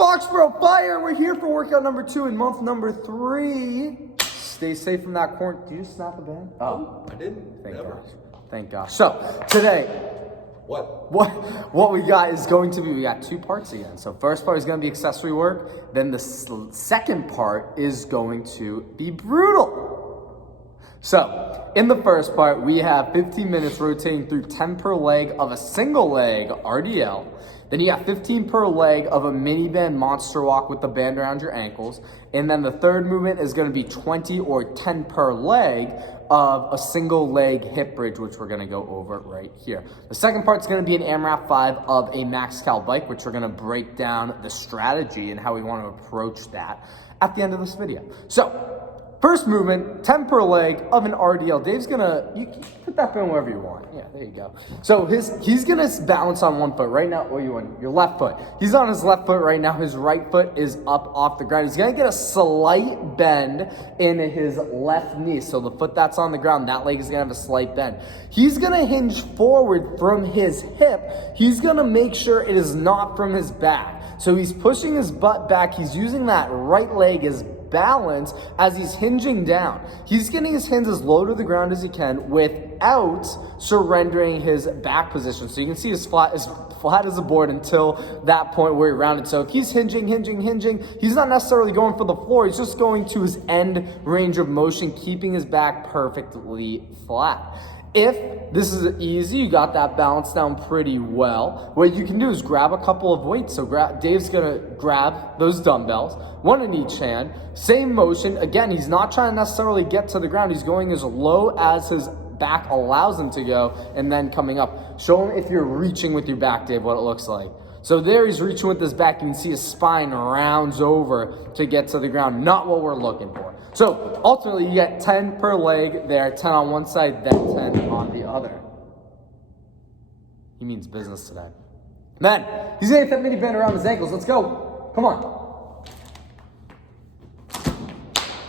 Foxborough Fire, we're here for workout number 2 in month number 3. Stay safe from that corn. Did you just snap a band? Oh, I didn't. Thank Never. gosh. Thank gosh. So, today, what we got is going to be, we got 2 parts again. So first part is going to be accessory work. Then the second part is going to be brutal. So, in the first part, we have 15 minutes rotating through 10 per leg of a single leg RDL. Then you got 15 per leg of a mini band monster walk with the band around your ankles. And then the third movement is going to be 20 or 10 per leg of a single leg hip bridge, which we're going to go over right here. The second part is going to be an AMRAP 5 of a max cal bike, which we're going to break down the strategy and how we want to approach that at the end of this video. So, first movement, 10 per leg of an RDL. Dave's gonna, you can put that in wherever you want. Yeah, there you go. So he's gonna balance on one foot right now. Or you want your left foot. He's on his left foot right now. His right foot is up off the ground. He's gonna get a slight bend in his left knee. So the foot that's on the ground, that leg is gonna have a slight bend. He's gonna hinge forward from his hip. He's gonna make sure it is not from his back. So he's pushing his butt back. He's using that right leg as balance as he's hinging down. He's getting his hands as low to the ground as he can without surrendering his back position. So you can see as flat as a board until that point where he rounded. So if he's hinging, he's not necessarily going for the floor. He's just going to his end range of motion, keeping his back perfectly flat. If this is easy, you got that balance down pretty well, what you can do is grab a couple of weights. So Dave's gonna grab those dumbbells, one in each hand, same motion. Again, he's not trying to necessarily get to the ground. He's going as low as his back allows him to go and then coming up. Show him if you're reaching with your back, Dave, what it looks like. So there he's reaching with his back. You can see his spine rounds over to get to the ground. Not what we're looking for. So ultimately you get 10 per leg there, 10 on one side, then 10 on the other. He means business today. Then he's gonna get that mini band around his ankles. Let's go. Come on.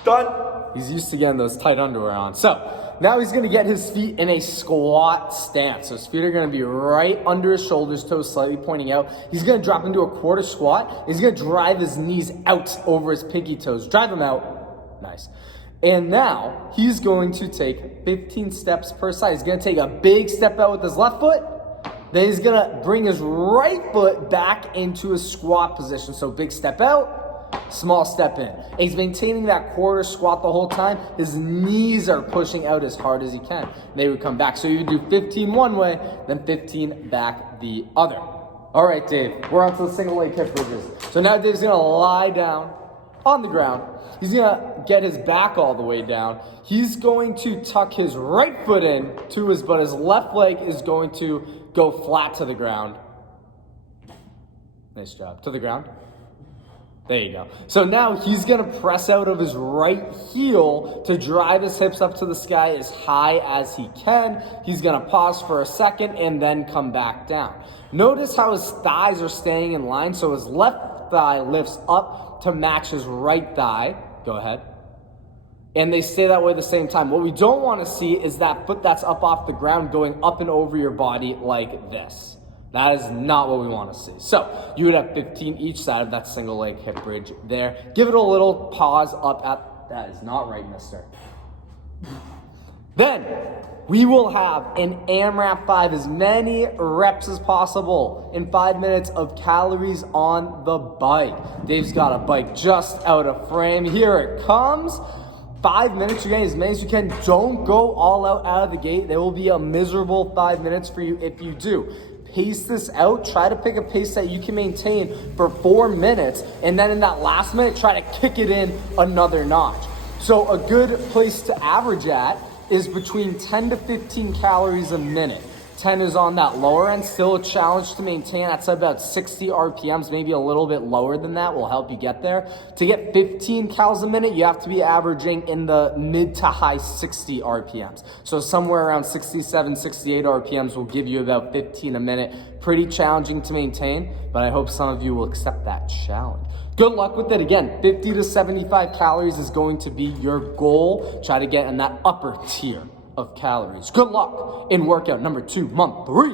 Done. He's used to getting those tight underwear on. So now he's gonna get his feet in a squat stance. So his feet are gonna be right under his shoulders, toes slightly pointing out. He's gonna drop into a quarter squat. He's gonna drive his knees out over his pinky toes. Drive them out. Nice. And now he's going to take 15 steps per side. He's gonna take a big step out with his left foot. Then he's gonna bring his right foot back into a squat position. So big step out, small step in. And he's maintaining that quarter squat the whole time. His knees are pushing out as hard as he can. They would come back. So you would do 15 one way, then 15 back the other. All right, Dave, we're on to the single leg hip bridges. So now Dave's gonna lie down on the ground. He's gonna get his back all the way down. He's going to tuck his right foot in but his left leg is going to go flat to the ground. Nice job. To the ground. There you go. So now he's gonna press out of his right heel to drive his hips up to the sky as high as he can. He's gonna pause for a second and then come back down. Notice how his thighs are staying in line. So his left thigh lifts up to match his right thigh. Go ahead. And they stay that way at the same time. What we don't want to see is that foot that's up off the ground going up and over your body like this. That is not what we want to see. So you would have 15 each side of that single leg hip bridge there. Give it a little pause up at, that is not right, mister. Then we will have an AMRAP 5, as many reps as possible in 5 minutes of calories on the bike. Dave's got a bike just out of frame. Here it comes. 5 minutes, you're getting as many as you can. Don't go all out of the gate. There will be a miserable 5 minutes for you if you do. Pace this out. Try to pick a pace that you can maintain for 4 minutes. And then in that last minute, try to kick it in another notch. So a good place to average at is between 10 to 15 calories a minute. 10 is on that lower end, still a challenge to maintain. That's about 60 RPMs, maybe a little bit lower than that will help you get there. To get 15 calories a minute, you have to be averaging in the mid to high 60 RPMs. So somewhere around 67, 68 RPMs will give you about 15 a minute. Pretty challenging to maintain, but I hope some of you will accept that challenge. Good luck with it. Again, 50 to 75 calories is going to be your goal. Try to get in that upper tier of calories. Good luck in workout number 2, month 3.